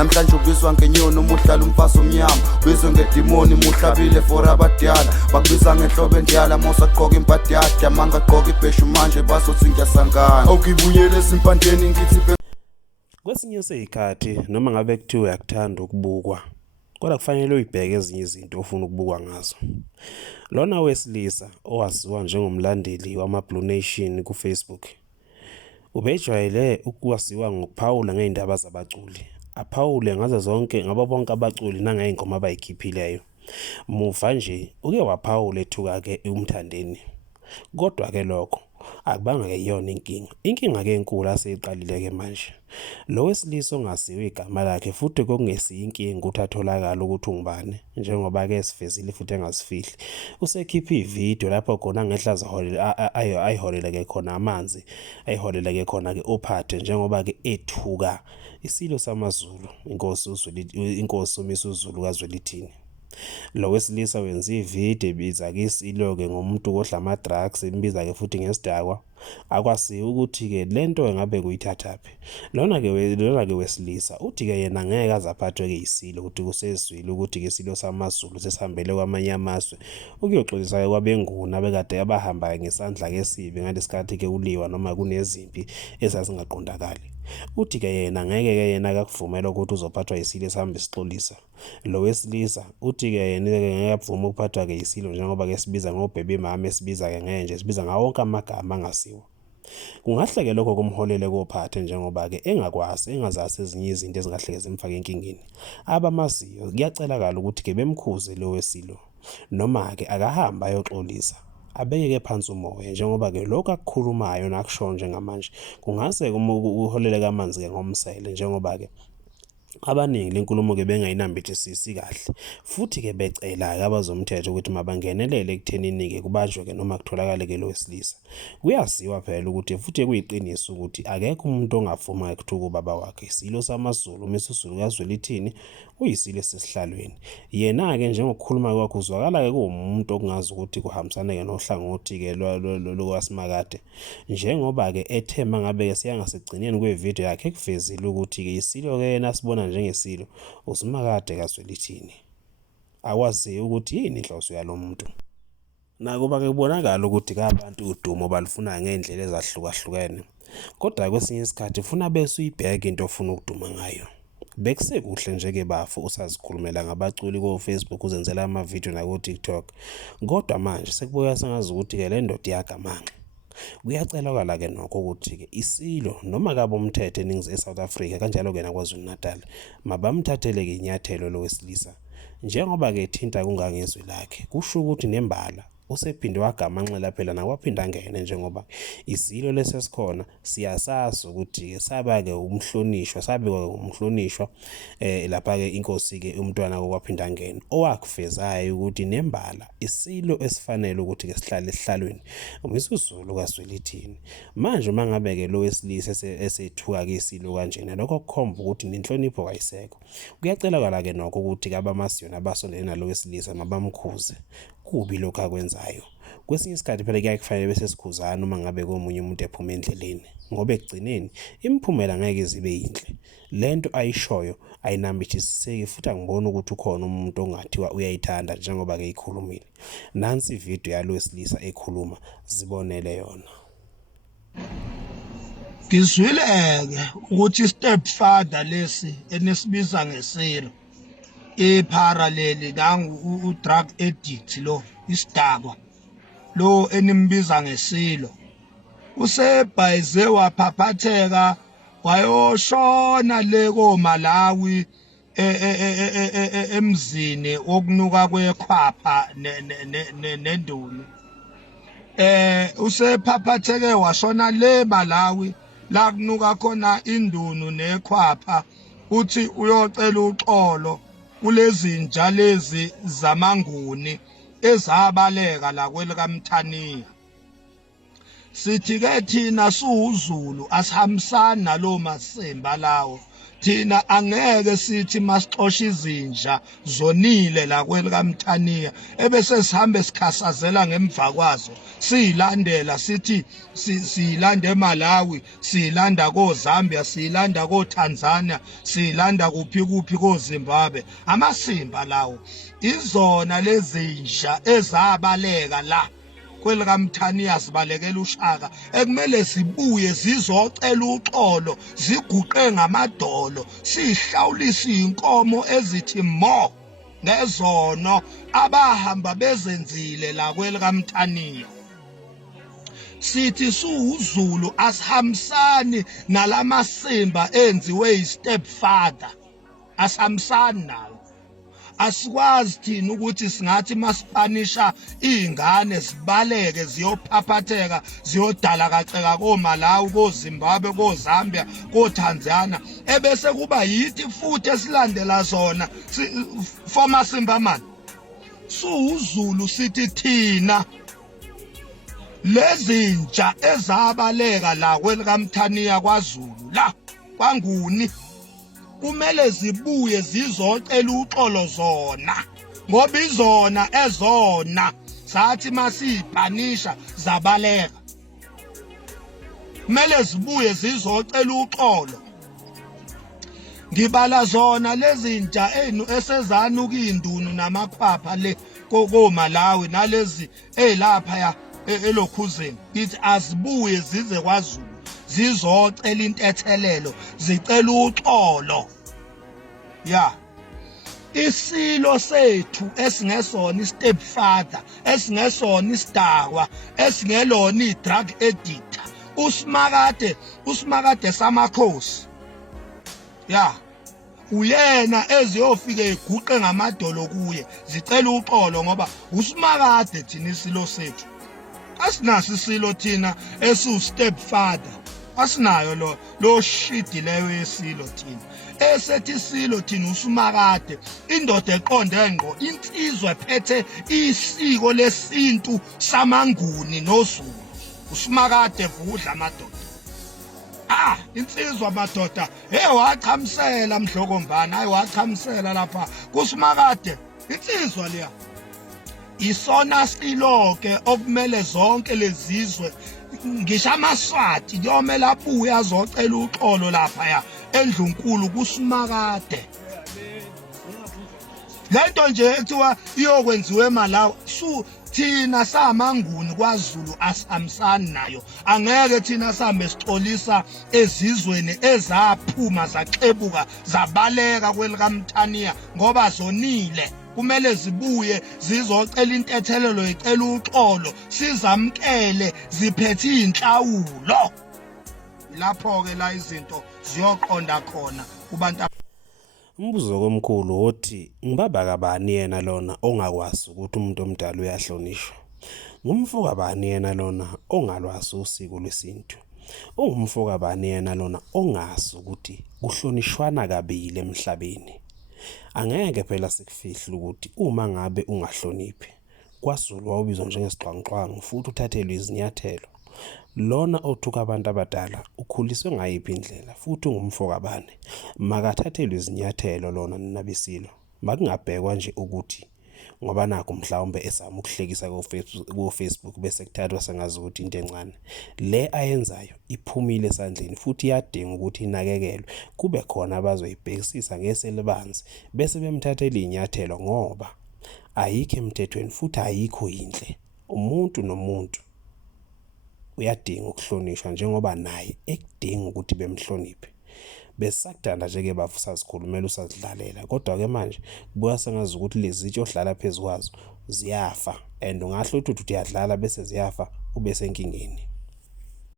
namhlanje ubizwa ngenyoni umuhlala umfazi omnyama ubizwe ngedimoni muhlabile for abadala bakubiza ngenhlobo endiyala mosaqoka impahla yakhe amanga aqoka ibheshu manje bazothi ngiyasangana awukibuyele esimpandeni ngithi kwesinye seyikhathi noma ngabe kuthiwa uyakuthanda ukubukwa kodwa kufanele uyibheke ezinye izinto ofuna ukubukwa ngazo. Lona wesilisa owaziwa njengomlandeli wama-Blue Nation ku-Facebook ubejwayele ukwaziwa ngokuphawula ngey'ndaba zabaculi, aphawule ngazo zonke ngabo bonke abaculi nangey'ngoma abayikhiphileyo. Muva nje uke waphawula ethuka-ke umthandeni, kodwa-ke lokho akubanga-ke yiyona inkinga-ke enkulu aseyiqalile-ke manje. Lo wesilisa ongasiwe igama lakhe futhi kokungesiyo inkinga ukuthi atholakala ukuthi ungubani njengoba-ke sivezile futhi engasifihli. Usekhiphe ividiyo lapho khona ngehla ayiholele-ke khona amanzi, ayiholele-ke khona-ke ophathe njengoba-ke ethuka isilo samaZulu, inkosi umisa uZulu kaZwelithini. Lo wesilisa wenza ividiyo ebiza-ke isilo-ke ngomuntu odla ama-drugs, imbiza-ke futhi ngesidakwa. Akwasiyo ukuthi-ke lento engabe kuyithathaphi. Lona-ke wesilisa uthi-ke yena ngeke aze aphathwe-ke isilo ukuthi kusezwile ukuthi-ke isilo samaZulu sesihambele kwamanye amazwe ukuyoxolisa-ke kwabenguni abekade abahamba ngesandla esibi ngalesikhathi-ke uliwa noma kunezimpi ezazingaqondakali. Uthi-ke yena ngeke-ke yena akakuvumela ukuthi uzophathwa isilo esihambe sixolisa. Lo wesilisa uthi-ke yena ngeke avuma ukuphathwa-ke isilo njengoba-ke sibiza ngobhebe mama esibiza-ke ngenje sibiza ngawo wonke amagama angasiwo. Kungahle-ke lokho kumholele kophathe njengoba-ke engazazi ezinye izinto ezingahle zimfake enkingeni. Abamaziyo kuyacelakala ukuthi-ke bemkhuze lo wesilo noma-ke akahamba ayoxolisa. Abeke-ke phansi umoya njengoba-ke lokhu akukhulumayo nakushoyo njengamanje kungase uholele kamanzi-ke ngomsele njengoba-ke abaningi lenkulumo-ke bengayinambithisisi kahle futhi-ke becela-ke abazomthetho ukuthi mabangenelele ekuthenini-ke kubanjwe-ke noma kutholakale-ke lo wesilisa. Kuyaziwa phela ukuthi futhi kuyiqiniso ukuthi akekho umuntu ongavuma ukuthuka ubaba wakhe. Isilo samaZulu umisa uZulu kaZwelithini uyisilo esesihlalweni. Yena-ke njengokukhuluma kwakhe uzwakala-ke kuwumuntu okungazi ukuthi kuhambisana-ke nohlangothi-ke lokwaSimakade njengoba-ke ethema ngabe-ke siyangasigcineni kwevidiyo yakhe ekuvezile ukuthi-ke isilo-ke yena sibona njengesilo uSimakade kaZwelithini. Akwazi ukuthi yini inhloso yalo muntu. Nakuba-ke kubonakala ukuthi-ke abantu udumo balufuna ngey'ndlela ezahlukahlukene, kodwa kwesinye isikhathi ufuna bese uyibheke into ofuna ukuduma ngayo. Bekusekuhle nje-ke bafu usazikhulumela ngabaculi ko-Facebook uzenzela amavidiyo nako-TikTok, kodwa manje sekubuya sengazi ukuthi-ke le ndoda iyagamanga. Kuyacelakala-ke nokho ukuthi-ke isilo noma kabe umthetho eningizimu eSouth Africa kanjalo-ke naKwaZulu Natal mabamthathele-ke inyathelo lo wesilisa njengoba-ke ethinta kungangezwi lakhe. Kusho ukuthi nembala usephinde wagamanxela phela nakwaphinda angene njengoba isilo lesesikhona siyasazi ukuthi-ke saba-ke umhlonishwa sabekwa umhlonishwa lapha-ke inkosi-ke umntwana kokwaphinda angene owakufezayo ukuthi nembala isilo esifanele ukuthi-ke sihlale esihlalweni umisa uZulu kaZwelithini. Manje uma ngabe-ke lo wesilisa esethuka-ke isilo kanjena lokho kukhomba ukuthi nenhlonipho kayisekho. Kuyacelakala-ke nokho ukuthi-ke abamaSiyoni abasondele nalo wesilisa mabamkhuze kubi lokho akwenzayo. Kwesinye isikhathi phela kuyaye kufanele bese sikhuzana uma ngabe komunye umuntu ephuma endleleni ngoba ekugcineni imiphumela ngeke zibe yinhle. Lento ayishoyo ayinambithisiseki futhi angiboni ukuthi ukhona umuntu ongathiwa uyayithanda njengoba-ke ikhulumile. Nansi ividiyo yalo wesilisa ekhuluma zibonele yona. Ngizwile-ke ukuthi i-step father lesi enesibiza ngesilo parallel u-drug addict lo isidakwa lo enimbiza ngesilo usebhayize waphaphatheka wayoshona le koMalawi emzini wokunuka kwekhwapha nendunu. Usephaphatheke washona le Malawi la kunuka khona indunu nekhwapha uthi uyocela uxolo kulezi nja lezi zamanguni ezabaleka la kwelikaMthaniya. Sithi-ke thina siwuZulu asihambisani nalo masemba lawo thina angeke sithi masixosha izinja zonile la kwelikaMthaniya ebese sihambe sikhasazela ngemva kwazo siyilandela sithi siyilanda eMalawi, siyilanda koZambia, siyilanda koTanzania, siyilanda kuphi koZimbabwe. Amasimba lawo izona lezinja ezabaleka la kwelikaMthaniya sibalekela uShaka ekumele zibuye zizocela uxolo, ziguqe ngamadolo, sihlawulisa inkomo ezithi mo ngezono abahamba bezenzile la kwelikaMthaniya. Sithi suZulu asihambisani nalamasimba enziwe istepfather, asihambisani nawo. Asikwazi thina ukuthi singathi masipanisha izingane zibaleke ziyophaphatheka ziyodala kaceka koMalawi, koZimbabwe, koZambia, koTanzania ebese kuba yithi futhi esilandela zona for masimba man. suZulu sithi thina lezinja ezabaleka la kwelikaMthaniya kwaZulu la kwaNguni kumele zibuye zizocela uxolo zona, ngoba izona ezona sathi masiphanisha zabaleka. Kumele zibuye zizocela uxolo. Ngibala zona lezinja esezanuka indunu namakhwapha le koMalawi nalezi elapha ya elokhuzeni, ithi azibuye zize kwaZulu zizocela intethelelo, zicela uxolo. Ya isilo sethu esingesona istepfather, esingesona isidakwa, esingelona idrug edict, uSimakade samakhosi, ya uyena eziyofika eguqe ngamadolo kuye zicela uxolo, ngoba uSimakade thina isilo sethu. Asinaso isilo thina esu-stepfather, asinayo lo shidi leyo yesilo thina. Esethi isilo thina uSimakade, indoda eqonde ngqo, insizwa ephethe isiko lesintu samaNguni noZulu. uSimakade vudla amadoda. Insizwa madoda, wachamisela Mdlokombane, wachamisela lapha kuSimakade, insizwa leya. Isona silo-ke okumele zonke lezizwe, ngisho amaSwati kuyomele abuye azocela uxolo laphaya eNdlunkulu kuSimakade. Lento nje ekuthiwa iyokwenziwa eMalawi, thina samaNguni kwaZulu asihambisani nayo. Angeke thina sihambe sixolisa ezizweni ezaphuma zaxebuka zabaleka kwelikaMthaniya ngoba zonile. Kumele zibuye zizocela intethelelo, icela uxolo, sizamkele ziphethe inhlawulo. Lapho-ke la izinto ziyoqonda khona kubantu. Umbuzo komkhulu othi ngibaba kabani yena lona ongakwazi ukuthi umuntu omdala uyahlonishwa? Ngumfo kabani yena lona ongalwazi usiko lwesintu? Ungumfo kabani yena lona ongazi ukuthi kuhlonishwana kabili emhlabeni? Angeke phela sikufihle ukuthi uma ngabe ungahloniphi kwaZulu wawubizwa njengesixhwanguxhwangu futhi uthathelwe izinyathelo. Lona othuka abantu abadala ukhuliswe ngayiphi indlela futhi ungumfo kabani? Makathathelwe izinyathelo lona ninabisilo. Makungabhekwa nje ukuthi ngoba nakho mhlawumbe esama ukuhlekisa ku-Facebook bese kuthathwa sengazi ukuthi into encane. Le ayenzayo iphumile esandleni futhi iyadinga ukuthi inakekelwe. Kube khona abazoyibhekisisa ngeselibanzi bese bemthathela inyathelo, ngoba ayikho emthethweni futhi ayikho inhle. Umuntu nomuntu uyadinga ukuhlonishwa njengoba naye ekudinga ukuthi bemhloniphe. Besakudala nje-ke bafu sazikhulumela usazidlalela, kodwa-ke manje kubuya sengazi ukuthi lezi zitsho ohlala phezu kwazo ziyafa, and ungahle uthi uyadlala bese ziyafa ube senkingeni.